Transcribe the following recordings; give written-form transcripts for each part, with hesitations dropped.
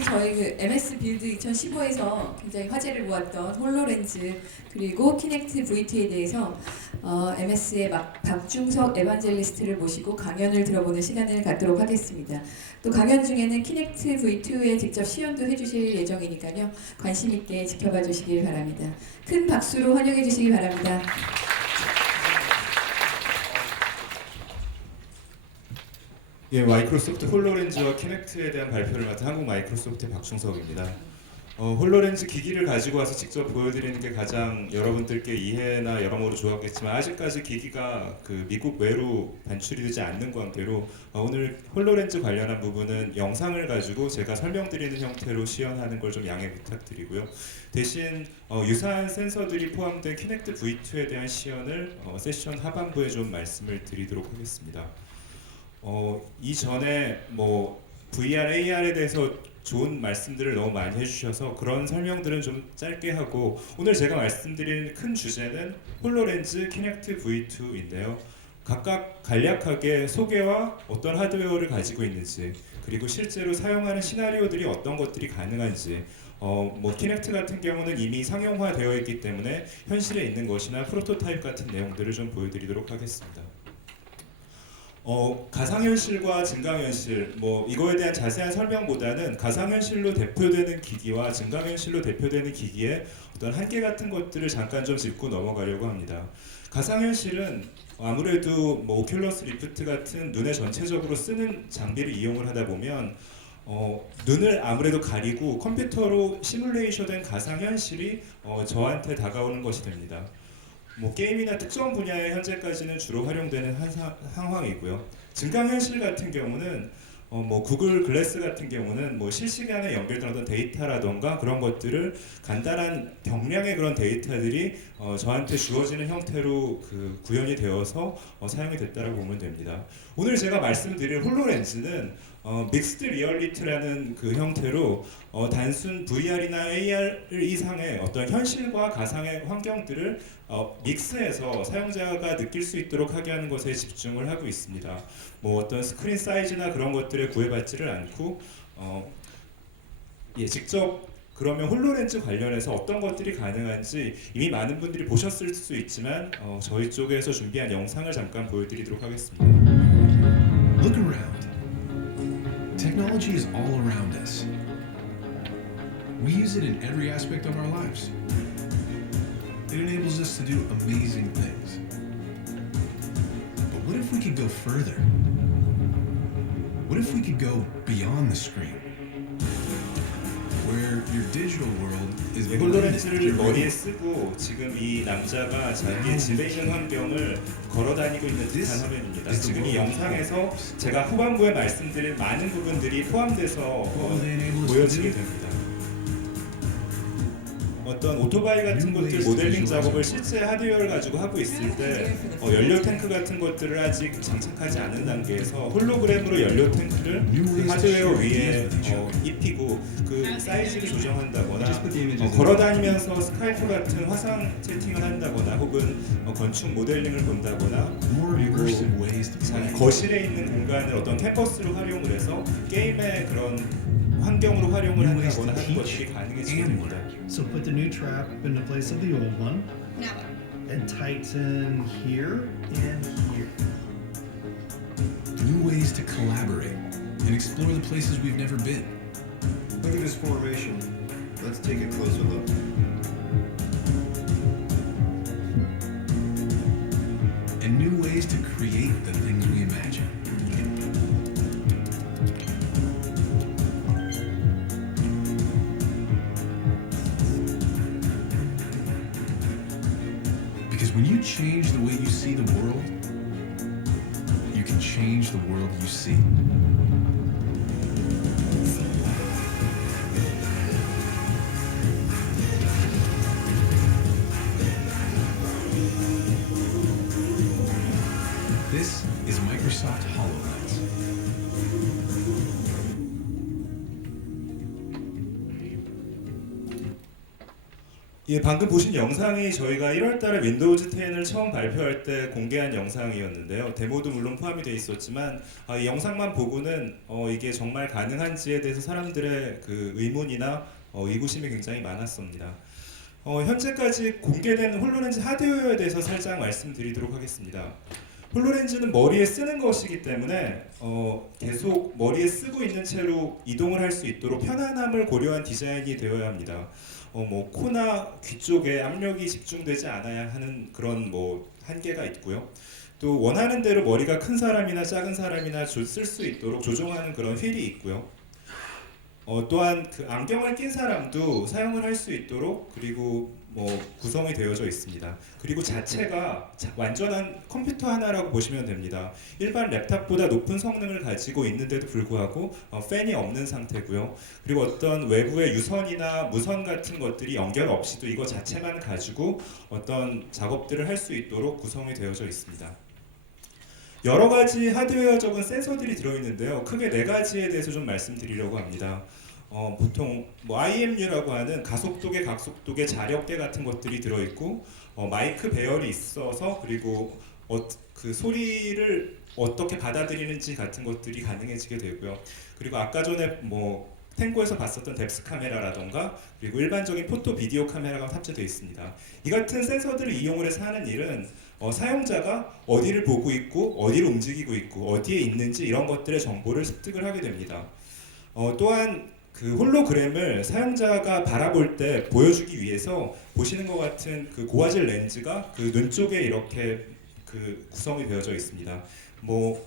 저희 그 MS 빌드 2015에서 굉장히 화제를 모았던 홀로렌즈 그리고 키넥트 V2에 대해서 MS의 박중석 에반젤리스트를 모시고 강연을 들어보는 시간을 갖도록 하겠습니다. 또 강연 중에는 키넥트 V2에 직접 시연도 해주실 예정이니까요. 관심 있게 지켜봐 주시길 바랍니다. 큰 박수로 환영해 주시기 바랍니다. 예, 마이크로소프트 홀로렌즈와 키넥트에 대한 발표를 맡은 한국 마이크로소프트의 박중석입니다. 홀로렌즈 기기를 가지고 와서 직접 보여드리는 게 가장 여러분들께 이해나 여러모로 좋았겠지만 아직까지 기기가 그 미국 외로 반출이 되지 않는 관계로 오늘 홀로렌즈 관련한 부분은 영상을 가지고 제가 설명드리는 형태로 시연하는 걸 좀 양해 부탁드리고요. 대신 유사한 센서들이 포함된 키넥트 V2에 대한 시연을 세션 하반부에 좀 말씀을 드리도록 하겠습니다. 이전에 뭐 VR, AR에 대해서 좋은 말씀들을 너무 많이 해주셔서 그런 설명들은 좀 짧게 하고 오늘 제가 말씀드리는 큰 주제는 홀로렌즈 키넥트 V2인데요. 각각 간략하게 소개와 어떤 하드웨어를 가지고 있는지 그리고 실제로 사용하는 시나리오들이 어떤 것들이 가능한지 뭐 키넥트 같은 경우는 이미 상용화되어 있기 때문에 현실에 있는 것이나 프로토타입 같은 내용들을 좀 보여드리도록 하겠습니다. 가상현실과 증강현실 뭐 이거에 대한 자세한 설명보다는 가상현실로 대표되는 기기와 증강현실로 대표되는 기기의 어떤 한계 같은 것들을 잠깐 좀 짚고 넘어가려고 합니다. 가상현실은 아무래도 뭐 오큘러스 리프트 같은 눈에 전체적으로 쓰는 장비를 이용을 하다 보면 눈을 아무래도 가리고 컴퓨터로 시뮬레이션된 가상현실이 저한테 다가오는 것이 됩니다. 뭐 게임이나 특정 분야에 현재까지는 주로 활용되는 상황이고요. 증강현실 같은 경우는 뭐 구글 글래스 같은 경우는 뭐 실시간에 연결된 어떤 데이터라던가 그런 것들을 간단한 병량의 그런 데이터들이 저한테 주어지는 형태로 그 구현이 되어서 사용이 됐다고 보면 됩니다. 오늘 제가 말씀드릴 홀로렌즈는 믹스드 리얼리티라는 그 형태로 단순 VR이나 AR 이상의 어떤 현실과 가상의 환경들을 믹스해서 사용자가 느낄 수 있도록 하게 하는 것에 집중을 하고 있습니다. 뭐 어떤 스크린 사이즈나 그런 것들에 구애받지를 않고 직접 그러면 홀로렌즈 관련해서 어떤 것들이 가능한지 이미 많은 분들이 보셨을 수 있지만 저희 쪽에서 준비한 영상을 잠깐 보여드리도록 하겠습니다. Look around. Technology is all around us. We use it in every aspect of our lives. It enables us to do amazing things. But what if we could go further? What if we could go beyond the screen? Where your digital world is 홀로렌즈를 머리에 쓰고 지금 이 남자가 자기의 집에 있는 환경을 걸어다니고 있는 듯한 화면입니다. 지금 이 영상에서 제가 후반부에 말씀드린 많은 부분들이 포함돼서 보여지게 됩니다. 어떤 오토바이 같은 것들 모델링 작업을 실제 하드웨어를 가지고 하고 있을 때 연료 탱크 같은 것들을 아직 장착하지 않은 단계에서 홀로그램으로 연료 탱크를 그 하드웨어 위에 입히고 그 사이즈를 조정한다거나 걸어다니면서 스카이프 같은 화상 채팅을 한다거나 혹은 건축 모델링을 본다거나 그리고 자기 거실에 있는 공간을 어떤 캠퍼스로 활용을 해서 게임의 그런 환경으로 활용을 한다거나 하는 것들이 가능해지게 됩니다. So put the new trap in the place of the old one. Now And tighten here and here. new ways to collaborate and explore the places we've never been. Look at this formation. Let's take a closer look. And new ways to create the things we imagine. Because when you change the way you see the world, you can change the world you see. This is Microsoft HoloLens. 예, 방금 보신 영상이 저희가 1월달에 윈도우즈 10을 처음 발표할 때 공개한 영상이었는데요. 데모도 물론 포함이 되어 있었지만 이 영상만 보고는 이게 정말 가능한지에 대해서 사람들의 그 의문이나 의구심이 굉장히 많았습니다. 현재까지 공개된 홀로렌즈 하드웨어에 대해서 살짝 말씀드리도록 하겠습니다. 홀로렌즈는 머리에 쓰는 것이기 때문에 계속 머리에 쓰고 있는 채로 이동을 할 수 있도록 편안함을 고려한 디자인이 되어야 합니다. 뭐 코나 귀 쪽에 압력이 집중되지 않아야 하는 그런 뭐 한계가 있고요. 또 원하는 대로 머리가 큰 사람이나 작은 사람이나 쓸 수 있도록 조정하는 그런 휠이 있고요. 또한 그 안경을 낀 사람도 사용을 할 수 있도록 그리고 뭐 구성이 되어져 있습니다. 그리고 자체가 완전한 컴퓨터 하나라고 보시면 됩니다. 일반 랩탑보다 높은 성능을 가지고 있는데도 불구하고 팬이 없는 상태고요. 그리고 어떤 외부의 유선이나 무선 같은 것들이 연결 없이도 이거 자체만 가지고 어떤 작업들을 할 수 있도록 구성이 되어져 있습니다. 여러 가지 하드웨어적인 센서들이 들어있는데요. 크게 네 가지에 대해서 좀 말씀드리려고 합니다. 보통 뭐 IMU라고 하는 가속도계, 각속도계, 자력계 같은 것들이 들어있고 마이크 배열이 있어서 그리고 그 소리를 어떻게 받아들이는지 같은 것들이 가능해지게 되고요. 그리고 아까 전에 뭐 탱고에서 봤었던 뎁스 카메라라던가 그리고 일반적인 포토 비디오 카메라가 탑재되어 있습니다. 이 같은 센서들을 이용을 해서 하는 일은 사용자가 어디를 보고 있고 어디를 움직이고 있고 어디에 있는지 이런 것들의 정보를 습득을 하게 됩니다. 또한 그 홀로그램을 사용자가 바라볼 때 보여주기 위해서 보시는 것 같은 그 고화질 렌즈가 그 눈 쪽에 이렇게 그 구성이 되어져 있습니다. 뭐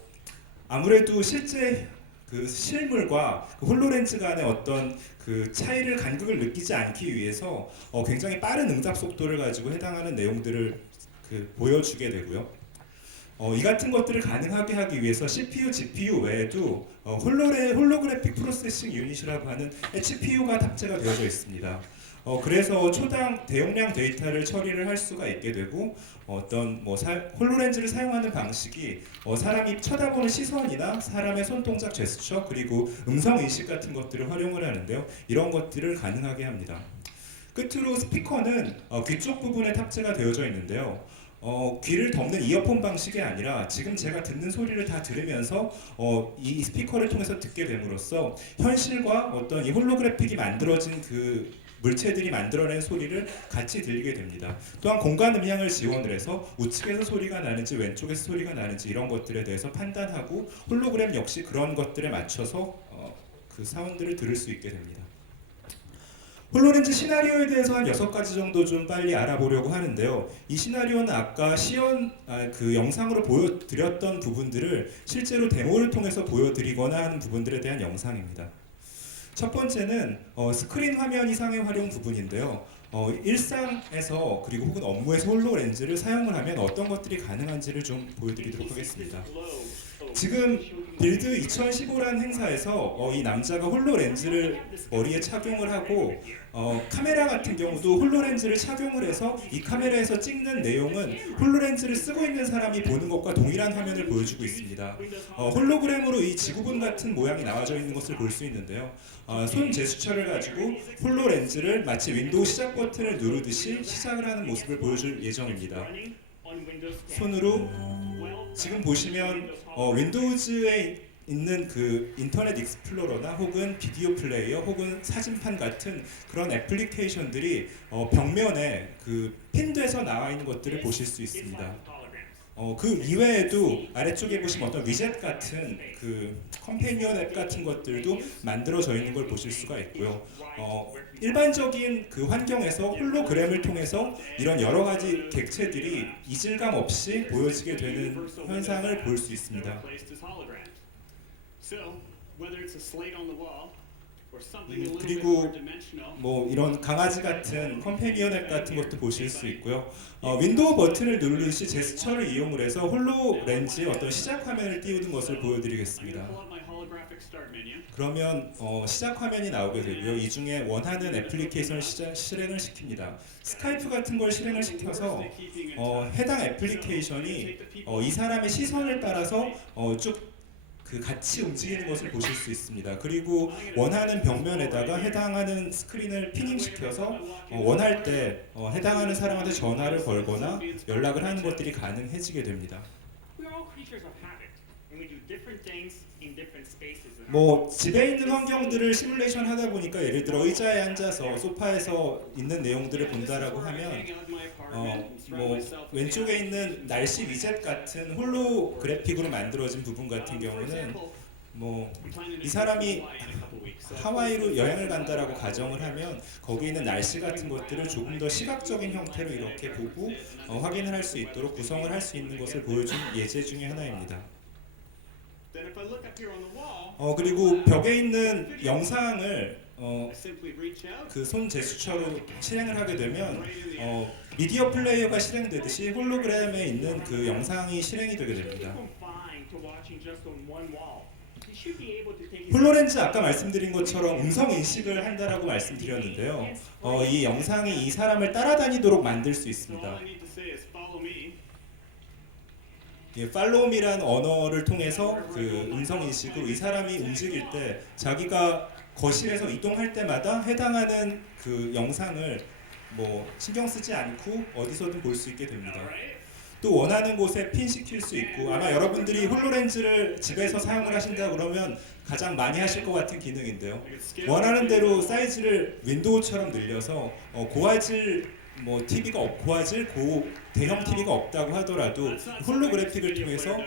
아무래도 실제 그 실물과 그 홀로렌즈 간의 어떤 그 차이를 간극을 느끼지 않기 위해서 굉장히 빠른 응답 속도를 가지고 해당하는 내용들을 그 보여주게 되고요. 이 같은 것들을 가능하게 하기 위해서 CPU, GPU 외에도 홀로그래픽 프로세싱 유닛이라고 하는 HPU가 탑재가 되어져 있습니다. 그래서 초당 대용량 데이터를 처리를 할 수가 있게 되고 어떤 뭐 홀로렌즈를 사용하는 방식이 사람이 쳐다보는 시선이나 사람의 손동작 제스처 그리고 음성 인식 같은 것들을 활용을 하는데요. 이런 것들을 가능하게 합니다. 끝으로 스피커는 귀 쪽 부분에 탑재가 되어져 있는데요. 귀를 덮는 이어폰 방식이 아니라 지금 제가 듣는 소리를 다 들으면서 이 스피커를 통해서 듣게 됨으로써 현실과 어떤 이 홀로그래픽이 만들어진 그 물체들이 만들어낸 소리를 같이 들리게 됩니다. 또한 공간 음향을 지원을 해서 우측에서 소리가 나는지 왼쪽에서 소리가 나는지 이런 것들에 대해서 판단하고 홀로그램 역시 그런 것들에 맞춰서 그 사운드를 들을 수 있게 됩니다. 홀로렌즈 시나리오에 대해서 한 6가지 정도 좀 빨리 알아보려고 하는데요. 이 시나리오는 아까 그 영상으로 보여드렸던 부분들을 실제로 데모를 통해서 보여드리거나 하는 부분들에 대한 영상입니다. 첫 번째는 스크린 화면 이상의 활용 부분인데요. 일상에서 그리고 혹은 업무에서 홀로렌즈를 사용을 하면 어떤 것들이 가능한지를 좀 보여드리도록 하겠습니다. 지금 빌드 2015라는 행사에서 이 남자가 홀로렌즈를 머리에 착용을 하고 카메라 같은 경우도 홀로렌즈를 착용을 해서 이 카메라에서 찍는 내용은 홀로렌즈를 쓰고 있는 사람이 보는 것과 동일한 화면을 보여주고 있습니다. 홀로그램으로 이 지구본 같은 모양이 나와져 있는 것을 볼 수 있는데요. 손 제스처를 가지고 홀로렌즈를 마치 윈도우 시작 버튼을 누르듯이 시작을 하는 모습을 보여줄 예정입니다. 손으로 지금 보시면 윈도우즈에 있는 그 인터넷 익스플로러나 혹은 비디오 플레이어 혹은 사진판 같은 그런 애플리케이션들이 벽면에 그 핀돼서 나와 있는 것들을 보실 수 있습니다. 그 이외에도 아래쪽에 보시면 어떤 위젯 같은 그 컴패니언 앱 같은 것들도 만들어져 있는 걸 보실 수가 있고요. 일반적인 그 환경에서 홀로그램을 통해서 이런 여러 가지 객체들이 이질감 없이 보여지게 되는 현상을 볼 수 있습니다. 그리고 뭐 이런 강아지 같은 컴패니언 앱 같은 것도 보실 수 있고요. 윈도우 버튼을 누르듯이 제스처를 이용을 해서 홀로렌즈의 어떤 시작 화면을 띄우는 것을 보여드리겠습니다. 그러면 시작 화면이 나오게 되고요. 이 중에 원하는 애플리케이션을 실행을 시킵니다. 스카이프 같은 걸 실행을 시켜서 해당 애플리케이션이 이 사람의 시선을 따라서 쭉 그 같이 움직이는 것을 보실 수 있습니다. 그리고 원하는 벽면에다가 해당하는 스크린을 피닝시켜서 원할 때 해당하는 사람한테 전화를 걸거나 연락을 하는 것들이 가능해지게 됩니다. We're all creatures of habit, and we do different things in different spaces. in our 뭐 집에 있는 환경들을 시뮬레이션 하다 보니까 예를 들어 의자에 앉아서 소파에서 있는 내용들을 본다라고 하면 뭐 왼쪽에 있는 날씨 위젯 같은 홀로그래픽으로 만들어진 부분 같은 경우는 뭐 이 사람이 하와이로 여행을 간다라고 가정을 하면 거기 있는 날씨 같은 것들을 조금 더 시각적인 형태로 이렇게 보고 확인을 할 수 있도록 구성을 할 수 있는 것을 보여준 예제 중에 하나입니다. Then if I look up here on the wall, 그리고 벽에 있는 영상을 I simply reach out. 그 손 제스처로 실행을 하게 되면 미디어 플레이어가 실행되듯이 홀로그램에 있는 그 영상이 실행이 되게 됩니다. Confined to watching just on one wall. You should be able to take. 홀로렌즈 아까 말씀드린 것처럼 음성 인식을 한다라고 말씀드렸는데요. 이 영상이 이 사람을 따라다니도록 만들 수 So all 있습니다. I need to say is follow me. 팔로우미란 언어를 통해서 그 음성 인식으로 이 사람이 움직일 때 자기가 거실에서 이동할 때마다 해당하는 그 영상을 뭐 신경 쓰지 않고 어디서든 볼 수 있게 됩니다. Alright. 또 원하는 곳에 핀 시킬 수 있고 아마 여러분들이 홀로렌즈를 집에서 사용을 하신다 그러면 가장 많이 하실 것 같은 기능인데요. I could skip 원하는 대로 사이즈를 윈도우처럼 늘려서 고화질 뭐 TV가 고화질 대형 TV가 없다고 하더라도 홀로그래픽을 통해서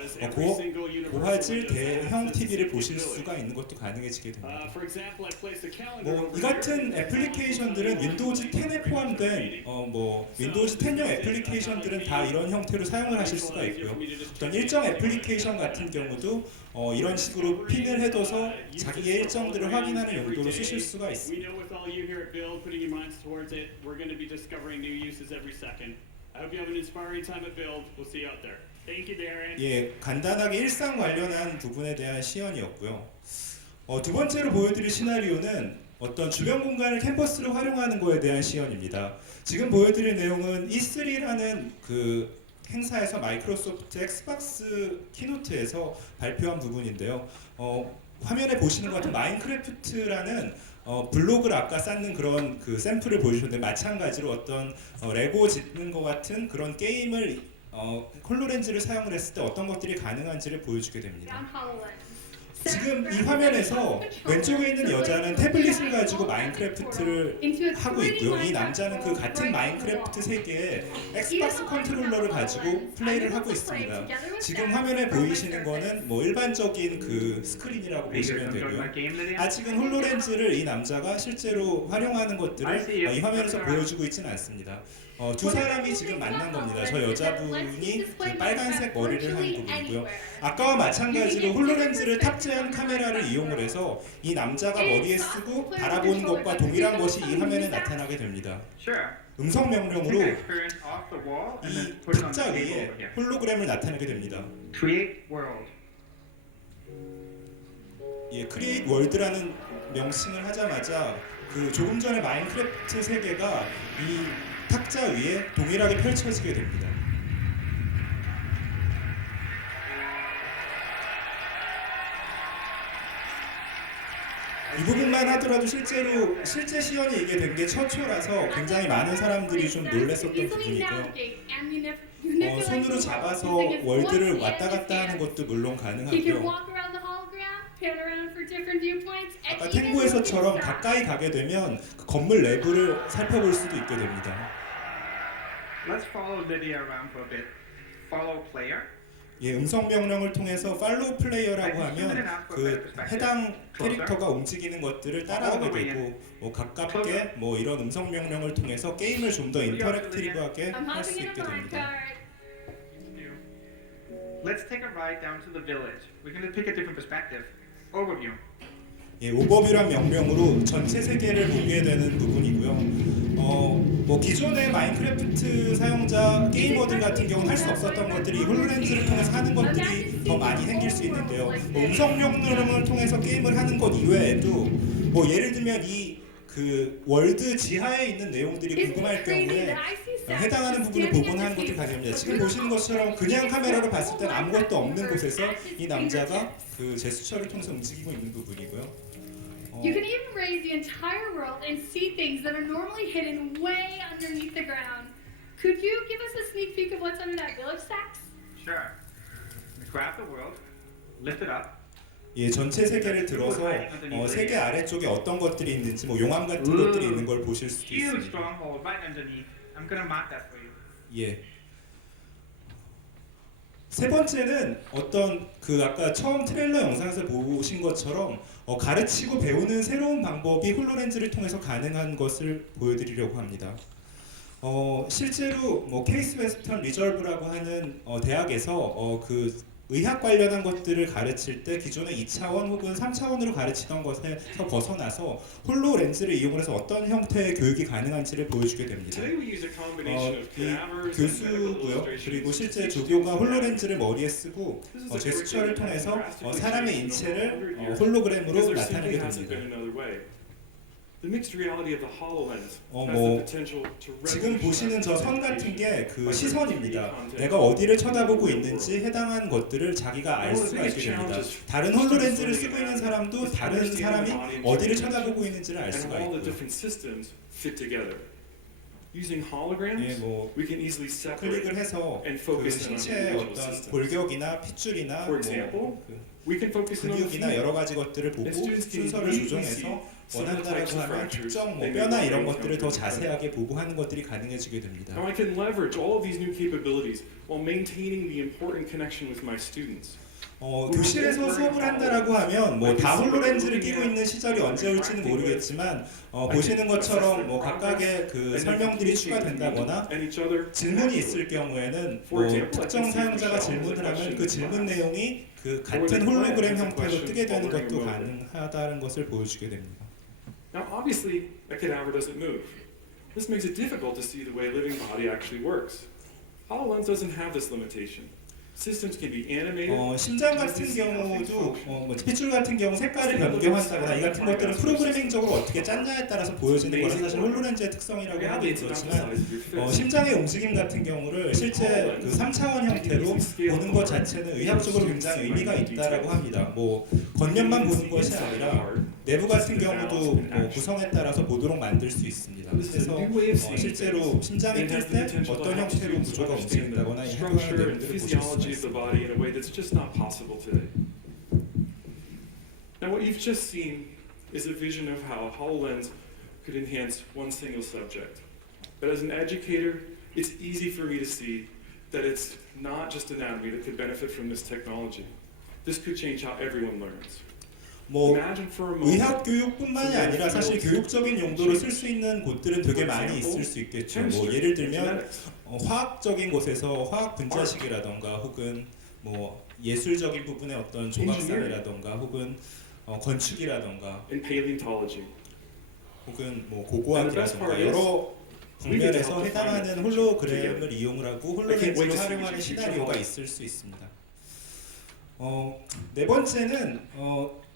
고화질 대형 TV를 보실 수가 있는 것도 가능해지게 됩니다. For example, I placed a calendar. 뭐 이 같은 애플리케이션들은 윈도우즈 10에 포함된 뭐 윈도우즈 10용 애플리케이션들은 다 이런 형태로 사용을 하실 수가 있고요. 어떤 일정 애플리케이션 같은 경우도 이런 식으로 핀을 해둬서 자기의 일정들을 확인하는 용도로 쓰실 수가 We 있습니다. know with all you here at Build putting your minds towards it, we're going to be discovering new uses every second. I hope you have an inspiring time at Build. We'll see you out there. Thank you, Darren. 예, 간단하게 일상 관련한 부분에 대한 시연이었고요. 두 번째로 보여드릴 시나리오는 어떤 주변 공간을 캔버스로 활용하는 거에 대한 시연입니다. 지금 보여드릴 내용은 E3라는 그 행사에서 마이크로소프트 엑스박스 키노트에서 발표한 부분인데요. 화면에 보시는 것 같은 마인크래프트라는 블록을 아까 쌓는 그런 그 샘플을 보여주셨는데 마찬가지로 어떤 레고 짓는 것 같은 그런 게임을 홀로렌즈를 사용을 했을 때 어떤 것들이 가능한지를 보여주게 됩니다. 지금 이 화면에서 왼쪽에 있는 여자는 태블릿을 가지고 마인크래프트를 하고 있고요. 이 남자는 그 같은 마인크래프트 세계에 엑스박스 컨트롤러를 가지고 플레이를 하고 있습니다. 지금 화면에 보이시는 거는 뭐 일반적인 그 스크린이라고 보시면 되고요. 아직은 홀로렌즈를 이 남자가 실제로 활용하는 것들을 이 화면에서 보여주고 있지는 않습니다. 두 사람이 지금 만난 겁니다. 저 여자분이 그 빨간색 머리를 한 부분이고요. 아까와 마찬가지로 홀로렌즈를 탑재한 카메라를 이용을 해서 이 남자가 머리에 쓰고 바라보는 것과 동일한 것이 이 화면에 나타나게 됩니다. Sure. 음성 명령으로 Take experience off the wall and 이 then put it on 탁자 the table 위에 over here. 홀로그램을 나타내게 됩니다. Create world. 예, 크리에이트 월드라는 명칭을 하자마자 그 조금 전에 마인크래프트 세계가 이 탁자 위에 동일하게 펼쳐지게 됩니다. 이 부분만 하더라도 실제 시연이 이게 된 게 최초라서 굉장히 많은 사람들이 좀 놀랐었던 부분이고요. 손으로 잡아서 월드를 왔다 갔다 하는 것도 물론 가능하고요. 아까 탱고에서처럼 가까이 가게 되면 그 건물 내부를 살펴볼 수도 있게 됩니다. Let's follow Lydia around for a bit. Follow player. 예, 음성 명령을 통해서 팔로우 플레이어라고 하면 그 해당 캐릭터가 움직이는 것들을 따라가게 되고 뭐 가깝게 뭐 이런 음성 명령을 통해서 게임을 좀 더 인터랙티브하게 할 수 있게 됩니다. Let's take a ride down to the village. We're going to take a different perspective. Overview. 예, 오버뷰란 명령으로 전체 세계를 보게 되는 부분이고요. 뭐 기존의 마인크래프트 사용자 게이머들 같은 경우는 할 수 없었던 것들이 홀로렌즈를 통해서 하는 것들이 더 많이 생길 수 있는데요. 뭐 음성 명령을 통해서 게임을 하는 것 이외에도 뭐 예를 들면 이 그 월드 지하에 있는 내용들이 Isn't 궁금할 it crazy 경우에 that I see Seth 해당하는 just 부분을 standing 복원하는 at the 것들이 table, 가능합니다. but 지금 we're 보시는 not 것처럼 supposed to 그냥 see 카메라로 his 봤을 땐 whole 아무것도 life 없는 at 곳에서 his 이 남자가 fingertips. 그 제스처를 통해서 움직이고 있는 부분이고요. You can even raise the entire world and see things that are normally hidden way underneath the ground. Could you give us a sneak peek of what's under that village, Sax? Sure. Grab the world, lift it up. 예, 전체 세계를 들어서 세계 아래쪽에 어떤 것들이 있는지 뭐 용암 같은 것들이 있는 걸 보실 수도 Huge 있습니다. stronghold right underneath. I'm gonna mark that for you. 예. 세 번째는 어떤 그 아까 처음 트레일러 영상에서 보신 것처럼 가르치고 배우는 새로운 방법이 홀로렌즈를 통해서 가능한 것을 보여드리려고 합니다. 실제로 뭐 케이스 웨스턴 리저브라고 하는 대학에서 그 의학 관련한 것들을 가르칠 때 기존의 2차원 혹은 3차원으로 가르치던 것에서 벗어나서 홀로렌즈를 이용해서 어떤 형태의 교육이 가능한지를 보여주게 됩니다. Today we use a combination of 이 cadavers and medical 교수고요. 그리고 illustrations. 실제 조교가 홀로렌즈를 머리에 쓰고 제스처를 통해서 사람의 인체를 홀로그램으로 Because there 나타내게 simply hasn't been 됩니다. another way. The mixed reality of the HoloLens has 뭐 the potential to 지금 보시는 저 선 같은 게 그 revolutionize 시선입니다. content. 내가 어디를 쳐다보고 있는지 해당한 것들을 자기가 알 수가 있게 됩니다. 다른 홀로렌즈를 쓰고 있는 사람도 다른 사람이 어디를 쳐다보고 있는지를 알 and 수가 all the 있고요. different systems fit together. Using 예, holograms, 뭐 we can easily separate. 클릭을 해서 and 그 focus on 신체의 individual 어떤 systems. 골격이나 핏줄이나 For example, 뭐 그 We can focus on the 근육이나 여러 가지 것들을 보고 And students can 순서를 immediately see 조정해서 some of the types 원한다라고 of 하면 fractures 특정 뭐 they may 뼈나 want 이런 to 것들을 더 encounter. 자세하게 보고하는 것들이 가능해지게 됩니다. Now I can leverage all of these new capabilities while maintaining the important connection with my students. 교실에서 수업을 한다라고 하면 뭐 다 홀로렌즈를 끼고 있는 시절이 언제 올지는 모르겠지만 보시는 것처럼 뭐 각각의 그 설명들이 추가된다거나 And each other 질문이 있을 경우에는 뭐 특정 사용자가 질문을 하면 그 질문 내용이 그 같은 홀로그램 형태로 뜨게 되는 것도 가능하다는 것을 보여주게 됩니다. Now obviously a cadaver doesn't move. This makes it difficult to see the way a living body actually works. HoloLens doesn't have this limitation. Systems can be animated. 심장 같은 경우도 뭐 핏줄 같은 경우 색깔을 변경한다거나 이 같은 것들은 프로그래밍적으로 어떻게 짰냐에 따라서 보여지는 거라 사실 홀로렌즈의 특성이라고 하긴 그렇지만 심장의 움직임 같은 경우를 실제 그 3차원 형태로 보는 것 자체는 의학적으로 굉장히 의미가 있다라고 합니다. 뭐 겉면만 보는 것이 아니라 내부 같은 경우도 뭐 구성에 따라서 보도록 만들 수 있습니다. 그래서 실제로 심장이 뛸 때 어떤 형태로 구조가 움직인다거나 이 해당하는 내용들을 보실 수가 physiology of the 있습니다. body in a way that's just not possible today. Now what you've just seen is a vision of how HoloLens could enhance one single subject. But as an educator, it's easy for me to see that it's not just anatomy that could benefit from this technology. This could change how everyone learns. 뭐 Imagine for a moment 의학 교육뿐만이 아니라 사실 교육적인 용도로 쓸 수 있는 곳들은 되게 많이 있을 수 있겠죠. 뭐 예를 들면 화학적인 곳에서 화학 분자식이라던가 혹은 뭐 예술적인 부분의 어떤 조각상이라던가 혹은 건축이라던가 in paleontology. 혹은 뭐 고고학이라던가 여러 국면에서 해당하는 홀로그램을 이용하고 홀로렌즈를 활용하는 시나리오가 있을 수 있습니다. 네 번째는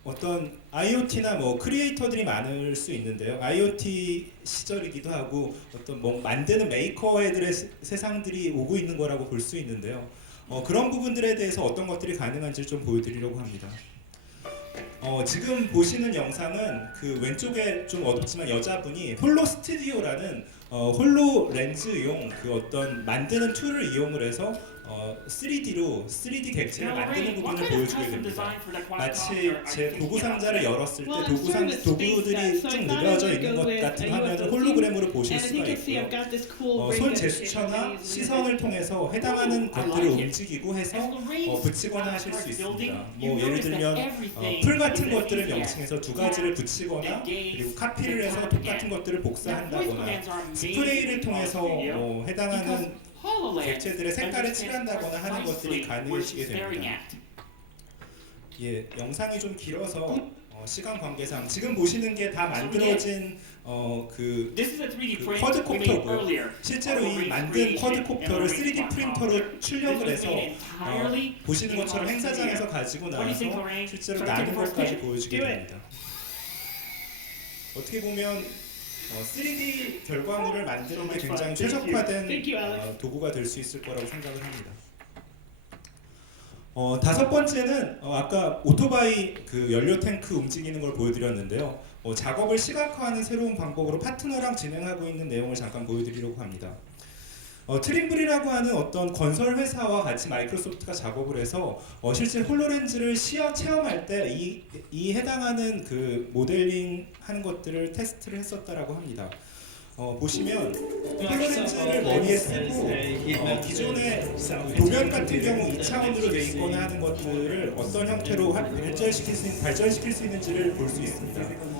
어떤 IoT나 뭐 크리에이터들이 많을 수 있는데요. IoT 시절이기도 하고 어떤 뭐 만드는 메이커애들의 세상들이 오고 있는 거라고 볼 수 있는데요. 그런 부분들에 대해서 어떤 것들이 가능한지 좀 보여드리려고 합니다. 지금 보시는 영상은 그 왼쪽에 좀 어둡지만 여자분이 홀로 스튜디오라는 홀로 렌즈용 그 어떤 만드는 툴을 이용을 해서 3D 객체를 만드는 부분을 보여주게 됩니다. 마치 제 도구 상자를 열었을 때 도구들이 쭉 늘려져 있는 것 같은 화면을 홀로그램으로 보실 수가 있고요. 손 제스처나 시선을 통해서 해당하는 것들을 움직이고 해서 붙이거나 하실 수 있습니다. 뭐 예를 들면 풀 같은 것들을 명칭해서 두 가지를 붙이거나 그리고 카피를 해서 똑같은 것들을 복사한다거나 스프레이를 통해서 해당하는 객체들의 색깔을 칠한다거나 하는 것들이 가능해지게 됩니다. 예, 영상이 좀 길어서 시간 관계상 지금 보시는 게 다 만들어진 그 쿼드콥터고요. 실제로 이 만든 쿼드콥터를 3D 프린터로 출력을 해서 보시는 것처럼 행사장에서 가지고 나와서 실제로 나는 것까지 보여주게 됩니다. 어떻게 보면 3D 결과물을 만드는 데 굉장히 최적화된 도구가 될 수 있을 거라고 생각을 합니다. 다섯 번째는 아까 오토바이 그 연료 탱크 움직이는 걸 보여드렸는데요. 작업을 시각화하는 새로운 방법으로 파트너랑 진행하고 있는 내용을 잠깐 보여드리려고 합니다. 트림블이라고 하는 어떤 건설 회사와 같이 마이크로소프트가 작업을 해서 실제 홀로렌즈를 체험할 때 이 해당하는 그 모델링 하는 것들을 테스트를 했었다라고 합니다. 보시면 홀로렌즈를 머리에 쓰고 기존의 도면 같은 경우 2차원으로 돼 있거나 하는 것들을 어떤 형태로 발전시킬 수 있는지를 볼 수 있습니다.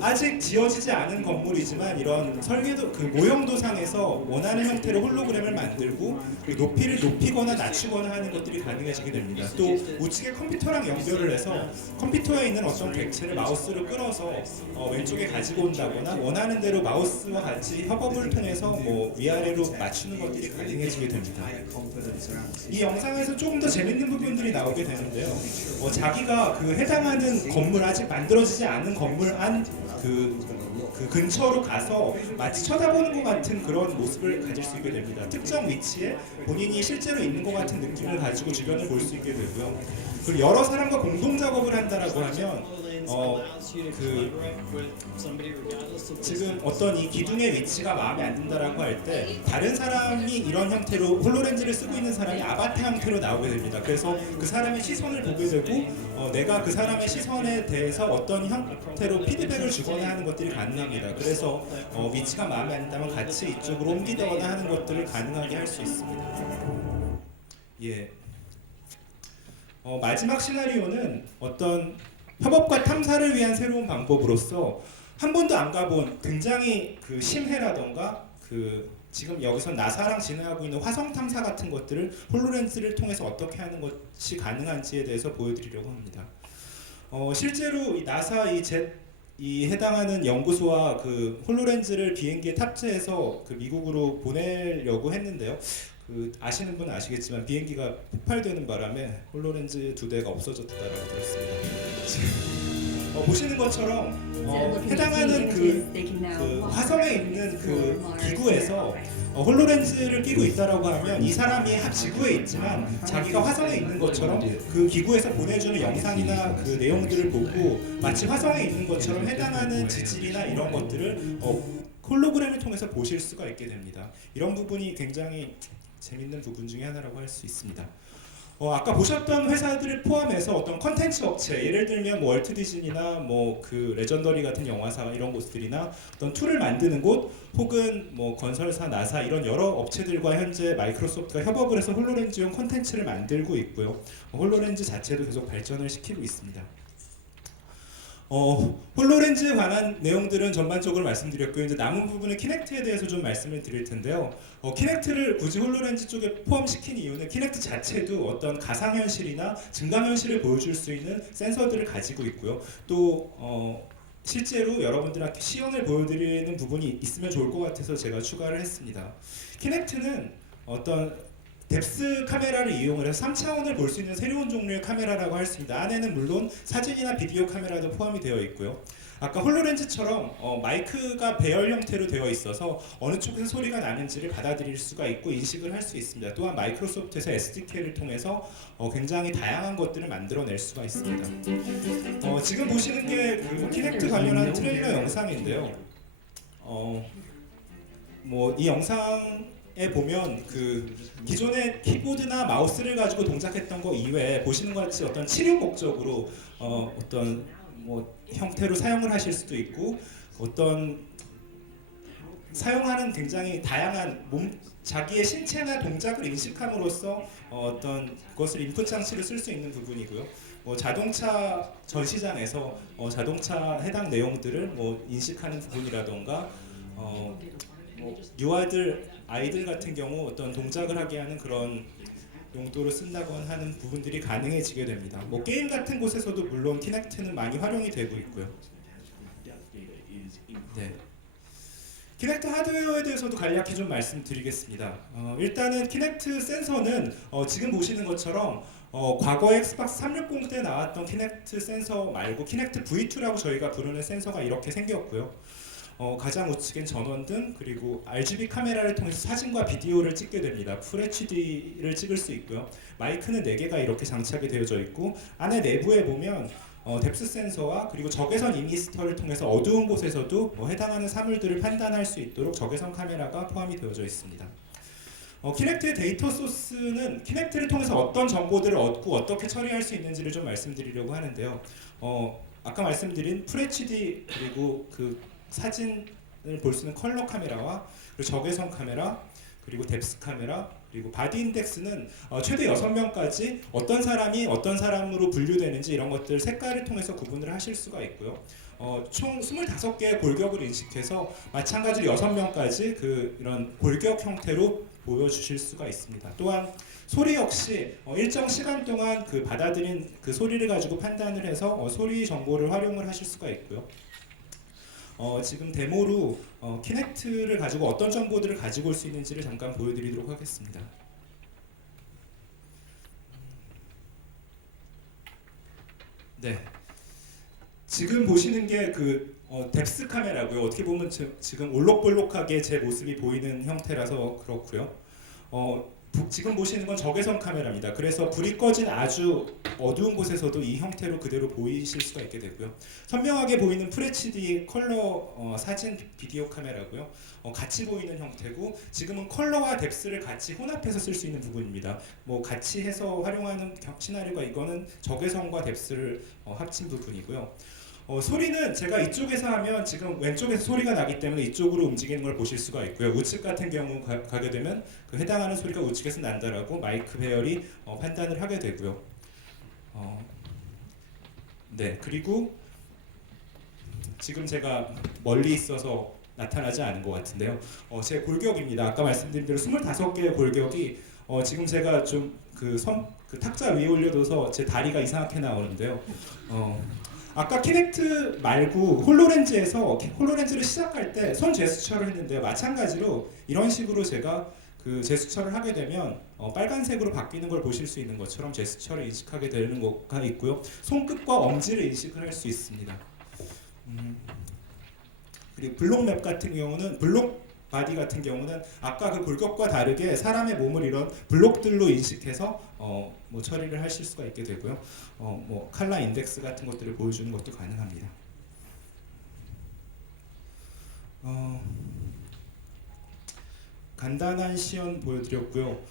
아직 지어지지 않은 건물이지만 이런 설계도 그 모형도상에서 원하는 형태로 홀로그램을 만들고 그 높이를 높이거나 낮추거나 하는 것들이 가능해지게 됩니다. 또 우측에 컴퓨터랑 연결을 해서 컴퓨터에 있는 어떤 객체를 마우스로 끌어서 왼쪽에 가지고 온다거나 원하는 대로 마우스와 같이 협업을 통해서 위아래로 맞추는 것들이 가능해지게 됩니다. 이 영상에서 조금 더 재밌는 부분들이 나오게 되는데요. 자기가 그 해당하는 건물, 아직 만들어지지 않은 건물 안 그 근처로 가서 마치 쳐다보는 것 같은 그런 모습을 가질 수 있게 됩니다. 특정 위치에 본인이 실제로 있는 것 같은 느낌을 가지고 주변을 볼 수 있게 되고요. 그리고 여러 사람과 공동 작업을 한다라고 하면 지금 어떤 이 기둥의 위치가 마음에 안 든다라고 할 때 다른 사람이 이런 형태로 홀로렌즈를 쓰고 있는 사람이 아바타 형태로 나오게 됩니다. 그래서 그 사람의 시선을 보게 되고 내가 그 사람의 시선에 대해서 어떤 형태로 피드백을 주거나 하는 것들이 가능합니다. 그래서 위치가 마음에 안 든다면 같이 이쪽으로 옮기거나 하는 것들을 가능하게 할 수 있습니다. 예. 마지막 시나리오는 어떤 협업과 탐사를 위한 새로운 방법으로서 한 번도 안 가본 굉장히 그 심해라던가 지금 여기서 나사랑 진행하고 있는 화성 탐사 같은 것들을 홀로렌즈를 통해서 어떻게 하는 것이 가능한지에 대해서 보여드리려고 합니다. 실제로 이 나사 이 해당하는 연구소와 그 홀로렌즈를 비행기에 탑재해서 그 미국으로 보내려고 했는데요. 아시는 분은 아시겠지만 비행기가 폭발되는 바람에 홀로렌즈 2대가 없어졌다라고 들었습니다. 보시는 것처럼 해당하는 그 화성에 있는 그 기구에서 홀로렌즈를 끼고 있다라고 하면 이 사람이 지구에 있지만 자기가 화성에 있는 것처럼 그 기구에서 보내주는 영상이나 그 내용들을 보고 마치 화성에 있는 것처럼 해당하는 지질이나 이런 것들을 홀로그램을 통해서 보실 수가 있게 됩니다. 이런 부분이 굉장히 재밌는 부분 중에 하나라고 할 수 있습니다. 아까 보셨던 회사들을 포함해서 어떤 컨텐츠 업체, 예를 들면 월트 디즈니나 그 레전더리 같은 영화사 이런 곳들이나 어떤 툴을 만드는 곳, 혹은 건설사, 나사 이런 여러 업체들과 현재 마이크로소프트가 협업을 해서 홀로렌즈용 컨텐츠를 만들고 있고요. 홀로렌즈 자체도 계속 발전을 시키고 있습니다. 홀로렌즈에 관한 내용들은 전반적으로 말씀드렸고요. 이제 남은 부분은 키넥트에 대해서 좀 말씀을 드릴 텐데요. 키넥트를 굳이 홀로렌즈 쪽에 포함시킨 이유는 키넥트 자체도 어떤 가상현실이나 증강현실을 보여줄 수 있는 센서들을 가지고 있고요. 또 실제로 여러분들한테 시연을 보여드리는 부분이 있으면 좋을 것 같아서 제가 추가를 했습니다. 키넥트는 어떤 뎁스 카메라를 이용을 해서 3차원을 볼 수 있는 새로운 종류의 카메라라고 할 수 있습니다. 안에는 물론 사진이나 비디오 카메라도 포함이 되어 있고요. 아까 홀로렌즈처럼 마이크가 배열 형태로 되어 있어서 어느 쪽에서 소리가 나는지를 받아들일 수가 있고 인식을 할 수 있습니다. 또한 마이크로소프트에서 SDK를 통해서 굉장히 다양한 것들을 만들어낼 수가 있습니다. 지금 보시는 게 그 키넥트 관련한 트레일러 영상인데요. 이 영상에 보면 그 기존의 키보드나 마우스를 가지고 동작했던 거 이외에 보시는 것 같이 어떤 치료 목적으로 어떤 형태로 사용을 하실 수도 있고 어떤 사용하는 굉장히 다양한 자기의 신체나 동작을 인식함으로써 어떤 그것을 인풋 장치로 쓸 수 있는 부분이고요. 자동차 전시장에서 자동차 해당 내용들을 인식하는 부분이라던가 아이들 같은 경우 어떤 동작을 하게 하는 그런 용도로 쓴다거나 하는 부분들이 가능해지게 됩니다. 게임 같은 곳에서도 물론 키넥트는 많이 활용이 되고 있고요. 네. 키넥트 하드웨어에 대해서도 간략히 좀 말씀드리겠습니다. 일단은 키넥트 센서는 지금 보시는 것처럼 과거에 엑스박스 360 때 나왔던 키넥트 센서 말고 키넥트 V2라고 저희가 부르는 센서가 이렇게 생겼고요. 가장 우측엔 전원등 그리고 RGB 카메라를 통해서 사진과 비디오를 찍게 됩니다. 풀 HD를 찍을 수 있고요. 마이크는 4개가 이렇게 장착이 되어져 있고 안에 내부에 보면 뎁스 센서와 그리고 적외선 이미스터를 통해서 어두운 곳에서도 해당하는 사물들을 판단할 수 있도록 적외선 카메라가 포함이 되어져 있습니다. 키넥트의 데이터 소스는 키넥트를 통해서 어떤 정보들을 얻고 어떻게 처리할 수 있는지를 좀 말씀드리려고 하는데요. 아까 말씀드린 FHD 그리고 그 사진을 볼 수 있는 컬러 카메라와 그리고 적외선 카메라 그리고 뎁스 카메라 그리고 바디 인덱스는 최대 6명까지 어떤 사람이 어떤 사람으로 분류되는지 이런 것들 색깔을 통해서 구분을 하실 수가 있고요. 총 25개의 골격을 인식해서 마찬가지로 6명까지 이런 골격 형태로 보여주실 수가 있습니다. 또한 소리 역시 일정 시간 동안 받아들인 그 소리를 가지고 판단을 해서 소리 정보를 활용을 하실 수가 있고요. 지금 데모로 키넥트를 가지고 어떤 정보들을 가지고 올 수 있는지를 잠깐 보여드리도록 하겠습니다. 네, 지금 보시는 게 뎁스 카메라고요. 어떻게 보면 지금 올록볼록하게 제 모습이 보이는 형태라서 그렇고요. 지금 보시는 건 적외선 카메라입니다. 그래서 불이 꺼진 아주 어두운 곳에서도 이 형태로 그대로 보이실 수가 있게 되고요. 선명하게 보이는 FHD 컬러 사진 비디오 카메라고요. 같이 보이는 형태고 지금은 컬러와 뎁스를 같이 혼합해서 쓸 수 있는 부분입니다. 같이 해서 활용하는 시나리오가 이거는 적외선과 뎁스를 합친 부분이고요. 소리는 제가 이쪽에서 하면 지금 왼쪽에서 소리가 나기 때문에 이쪽으로 움직이는 걸 보실 수가 있고요. 우측 같은 경우 가게 되면 해당하는 소리가 우측에서 난다라고 마이크 배열이 판단을 하게 되고요. 네, 그리고 지금 제가 멀리 있어서 나타나지 않은 것 같은데요. 제 골격입니다. 아까 말씀드린 대로 25개의 골격이 지금 제가 좀 탁자 위에 올려둬서 제 다리가 이상하게 나오는데요. 아까 키넥트 말고 홀로렌즈를 시작할 때 손 제스처를 했는데요. 마찬가지로 이런 식으로 제가 제스처를 하게 되면 빨간색으로 바뀌는 걸 보실 수 있는 것처럼 제스처를 인식하게 되는 거가 있고요. 손끝과 엄지를 인식을 할 수 있습니다. 그리고 블록 바디 같은 경우는 아까 골격과 다르게 사람의 몸을 이런 블록들로 인식해서 처리를 하실 수가 있게 되고요. 컬러 인덱스 같은 것들을 보여주는 것도 가능합니다. 간단한 시연 보여드렸고요.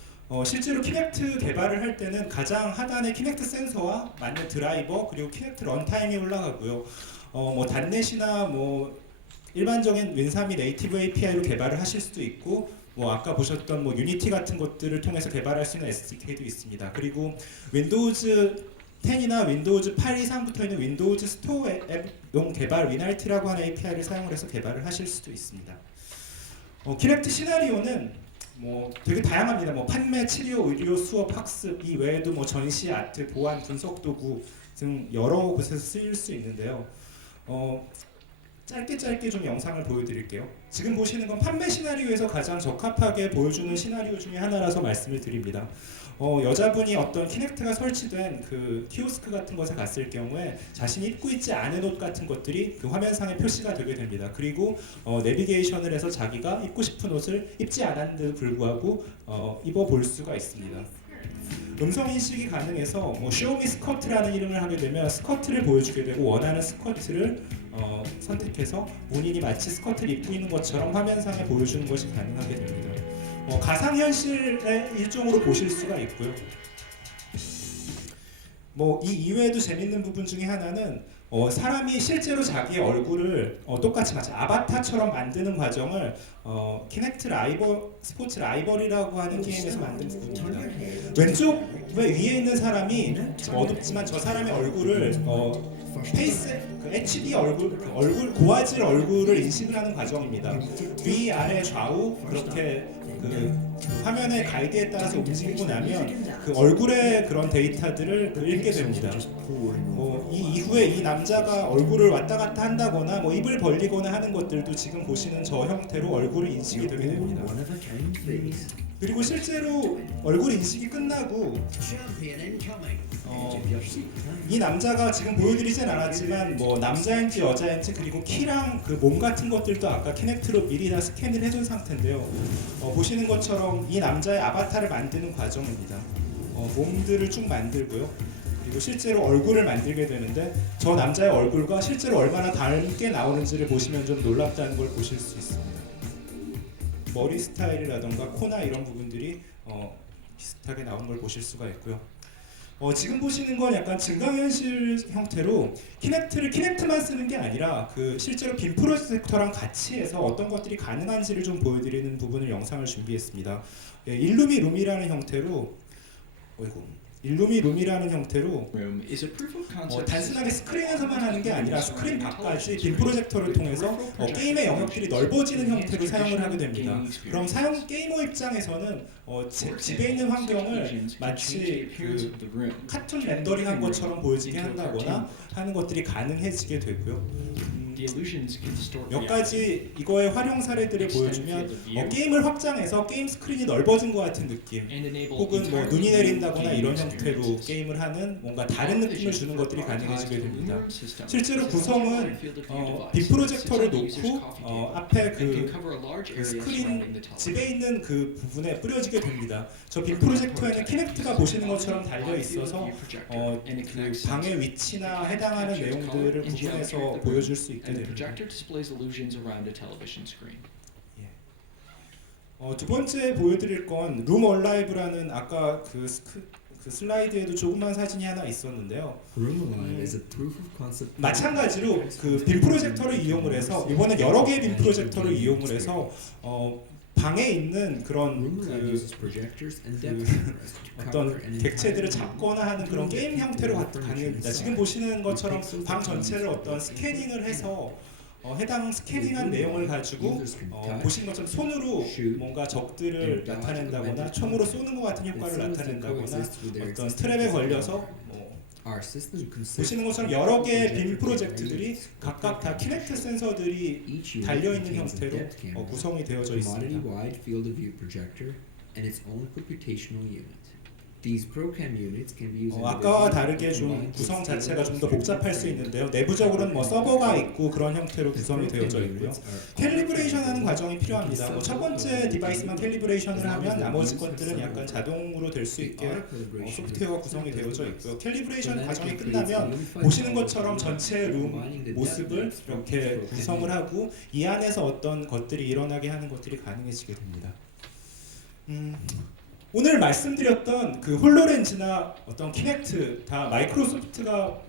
실제로 키넥트 개발을 할 때는 가장 하단에 키넥트 센서와 맞는 드라이버 그리고 키넥트 런타임이 올라가고요. 단넷이나 일반적인 윈3이 네이티브 API로 개발을 하실 수도 있고 아까 보셨던 유니티 같은 것들을 통해서 개발할 수 있는 SDK도 있습니다. 그리고 윈도우즈 10이나 윈도우즈 8 이상부터 있는 윈도우즈 스토어 앱용 개발 위날티라고 하는 API를 사용을 해서 개발을 하실 수도 있습니다. 키넥트 시나리오는 되게 다양합니다. 판매, 치료, 의료, 수업, 학습 이 외에도 전시, 아트, 보안, 분석 도구 등 여러 곳에서 쓰일 수 있는데요. 짧게 좀 영상을 보여드릴게요. 지금 보시는 건 판매 시나리오에서 가장 적합하게 보여주는 시나리오 중에 하나라서 말씀을 드립니다. 여자분이 어떤 키넥트가 설치된 키오스크 같은 것에 갔을 경우에 자신이 입고 있지 않은 옷 같은 것들이 화면상에 표시가 되게 됩니다. 그리고 내비게이션을 해서 자기가 입고 싶은 옷을 입지 않았는데도 불구하고 입어볼 수가 있습니다. 음성 인식이 가능해서 쇼미 스커트라는 이름을 하게 되면 스커트를 보여주게 되고 원하는 스커트를 선택해서 본인이 마치 스커트를 입고 있는 것처럼 화면상에 보여주는 것이 가능하게 됩니다. 가상현실의 일종으로 보실 수가 있고요. 이 이외에도 재밌는 부분 중에 하나는 사람이 실제로 자기의 얼굴을 똑같이 마치 아바타처럼 만드는 과정을 키넥트 스포츠 라이벌이라고 하는 게임에서 만든 부분입니다. 왼쪽 위에 있는 사람이 지금 어둡지만 저 사람의 얼굴을 페이스 그 HD 얼굴, 그 얼굴 고화질 얼굴을 인식을 하는 과정입니다. 위, 아래, 좌우 그렇게 그 화면의 가이드에 따라서 움직이고 나면 그 얼굴의 그런 데이터들을 그 읽게 됩니다. 이 이후에 이 남자가 얼굴을 왔다 갔다 한다거나 뭐 입을 벌리거나 하는 것들도 지금 보시는 저 형태로 얼굴이 인식이 되게 됩니다. 그리고 실제로 얼굴 인식이 끝나고 이 남자가 지금 보여드리진 않았지만 뭐 남자인지 여자인지 그리고 키랑 그 몸 같은 것들도 아까 키넥트로 미리 다 스캔을 해둔 상태인데요. 보시는 것처럼 이 남자의 아바타를 만드는 과정입니다. 몸들을 쭉 만들고요. 그리고 실제로 얼굴을 만들게 되는데 저 남자의 얼굴과 실제로 얼마나 닮게 나오는지를 보시면 좀 놀랍다는 걸 보실 수 있습니다. 머리 스타일이라던가 코나 이런 부분들이 비슷하게 나오는 걸 보실 수가 있고요. 지금 보시는 건 약간 증강현실 형태로 키넥트만 쓰는 게 아니라 그 실제로 빔 프로젝터랑 같이 해서 어떤 것들이 가능한지를 좀 보여드리는 부분을 영상을 준비했습니다. 일루미 룸이라는 형태로 단순하게 스크린에서만 하는 게 아니라 스크린 밖까지 빔 프로젝터를 통해서 게임의 영역들이 넓어지는 형태로 사용을 하게 됩니다. 그럼 게이머 입장에서는 집에 있는 환경을 마치 그 카툰 렌더링한 것처럼 보여지게 한다거나 하는 것들이 가능해지게 되고요. 몇 가지 이거의 활용 사례들을 보여주면 게임을 확장해서 게임 스크린이 넓어진 것 같은 느낌, 혹은 뭐 눈이 내린다거나 이런 형태로 게임을 하는 뭔가 다른 느낌을 주는 것들이 가능해지게 됩니다. 실제로 구성은 빔 프로젝터를 놓고 앞에 그 스크린 집에 있는 그 부분에 뿌려지게 됩니다. 저 빔 프로젝터에는 키넥트가 보시는 것처럼 달려 있어서 그 방의 위치나 해당하는 내용들을 구분해서 보여줄 수 있게 됩니다. 두 번째 보여드릴 건 룸 얼라이브라는 아까 그 슬라이드에도 조그만 사진이 하나 있었는데요. 마찬가지로 그 빔 프로젝터를 이용을 해서 이번에 여러 개의 빔 프로젝터를 이용을 해서 방에 있는 그런 어떤 객체들을 잡거나 하는 그런 게임 형태로 가능합니다. 지금 보시는 것처럼 방 전체를 어떤 스캐닝을 해서 해당 스캐닝한 내용을 가지고 보시는 것처럼 손으로 뭔가 적들을 나타낸다거나 총으로 쏘는 것 같은 효과를 나타낸다거나 어떤 트랩에 걸려서 보시는 것처럼 여러 개의 빔 프로젝트들이 각각 다 키넥트 센서들이 달려있는 형태로 구성이 되어져 있습니다. 아까와 다르게 좀 구성 자체가 좀 더 복잡할 수 있는데요. 내부적으로는 뭐 서버가 있고 그런 형태로 구성이 되어져 있고요. 캘리브레이션하는 과정이 필요합니다. 첫 번째 디바이스만 캘리브레이션을 하면 나머지 것들은 약간 자동으로 될 수 있게 소프트웨어가 구성이 되어져 있고요. 캘리브레이션 과정이 끝나면 보시는 것처럼 전체 룸 모습을 이렇게 구성을 하고 이 안에서 어떤 것들이 일어나게 하는 것들이 가능해지게 됩니다. 오늘 말씀드렸던 그 홀로렌즈나 어떤 키넥트 다 마이크로소프트가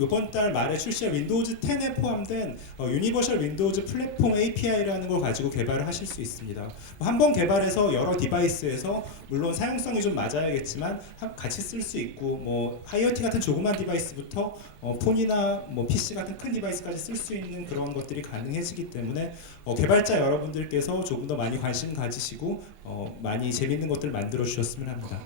이번 달 말에 출시할 윈도우즈 10에 포함된 유니버셜 윈도우즈 플랫폼 API라는 걸 가지고 개발을 하실 수 있습니다. 한 번 개발해서 여러 디바이스에서 물론 사용성이 좀 맞아야겠지만 같이 쓸 수 있고 뭐 IoT 같은 조그만 디바이스부터 폰이나 뭐 PC 같은 큰 디바이스까지 쓸 수 있는 그런 것들이 가능해지기 때문에 개발자 여러분들께서 조금 더 많이 관심 가지시고 많이 재밌는 것들 만들어 주셨으면 합니다.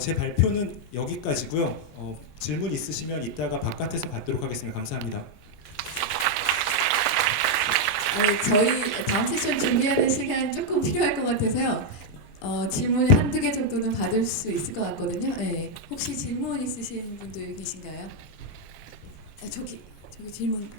제 발표는 여기까지고요. 질문 있으시면 이따가 바깥에서 받도록 하겠습니다. 감사합니다. 저희 다음 세션 준비하는 시간 조금 필요할 것 같아서요. 질문 한두 개 정도는 받을 수 있을 것 같거든요. 네. 혹시 질문 있으신 분들 계신가요? 저기 질문.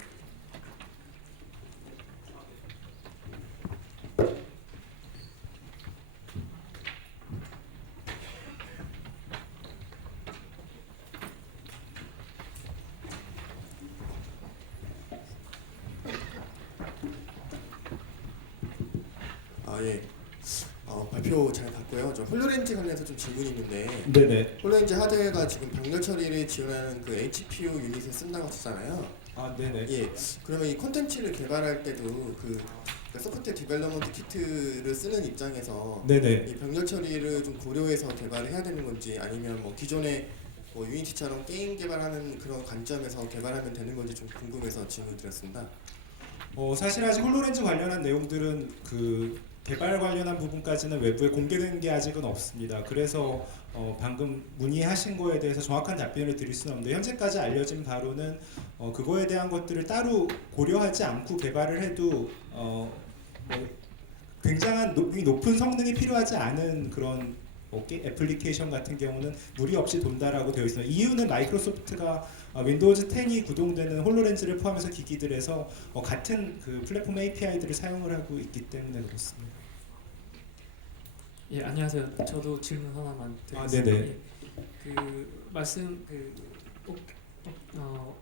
예. 발표 잘 봤고요. 저 홀로렌즈 관련해서 좀 질문이 있는데, 네네. 홀로렌즈 하드웨어가 지금 병렬 처리를 지원하는 그 HPU 유닛을 쓴다고 하셨잖아요. 네네. 예. 그러면 이 콘텐츠를 개발할 때도 그 소프트웨어 디벨롭먼트 키트를 쓰는 입장에서 네네. 이 병렬 처리를 좀 고려해서 개발을 해야 되는 건지, 아니면 뭐 기존에 뭐 유니티처럼 게임 개발하는 그런 관점에서 개발하면 되는 건지 좀 궁금해서 질문드렸습니다. 사실 아직 홀로렌즈 관련한 내용들은 그 개발 관련한 부분까지는 외부에 공개된 게 아직은 없습니다. 그래서 방금 문의하신 거에 대해서 정확한 답변을 드릴 수는 없는데 현재까지 알려진 바로는 그거에 대한 것들을 따로 고려하지 않고 개발을 해도 뭐 굉장한 높은 성능이 필요하지 않은 그런 애플리케이션 같은 경우는 무리 없이 돈다라고 되어 있습니다. 이유는 마이크로소프트가 윈도우즈 10이 구동되는 홀로렌즈를 포함해서 기기들에서 같은 그 플랫폼 API들을 사용을 하고 있기 때문에 그렇습니다. 예, 안녕하세요. 저도 질문 하나만 아, 드리겠습니다. 네네. 예, 그 말씀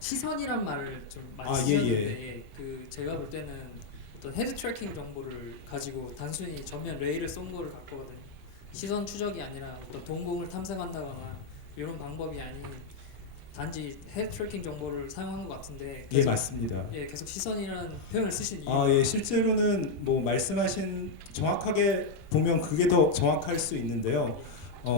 시선이란 말을 좀 많이 아, 쓰셨는데 예, 그 제가 볼 때는 어떤 헤드 트래킹 정보를 가지고 단순히 전면 레이를 쏜 거를 갖거든요. 시선 추적이 아니라 어떤 동공을 탐색한다거나 이런 방법이 아닌 단지 헤드 트래킹 정보를 사용한 것 같은데 예, 맞습니다. 예, 계속 시선이라는 표현을 쓰신 이유. 예, 실제로는 뭐 말씀하신 정확하게 보면 그게 더 정확할 수 있는데요.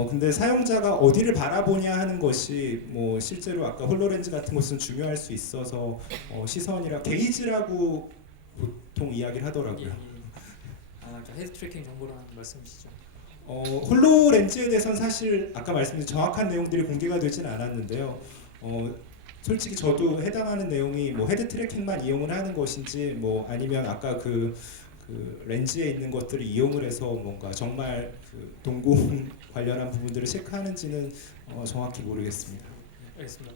근데 사용자가 어디를 바라보냐 하는 것이 뭐 실제로 아까 홀로렌즈 같은 것은 중요할 수 있어서 시선이라 게이지라고 보통 이야기를 하더라고요. 그러니까 헤드 트래킹 정보라는 말씀이시죠? 홀로렌즈에 대해서는 사실 아까 말씀드린 정확한 내용들이 공개가 되진 않았는데요. 솔직히 저도 해당하는 내용이 뭐 헤드 트래킹만 이용을 하는 것인지 뭐 아니면 아까 그 렌즈에 있는 것들을 이용을 해서 뭔가 정말 그 동공 관련한 부분들을 체크하는지는 정확히 모르겠습니다. 알겠습니다.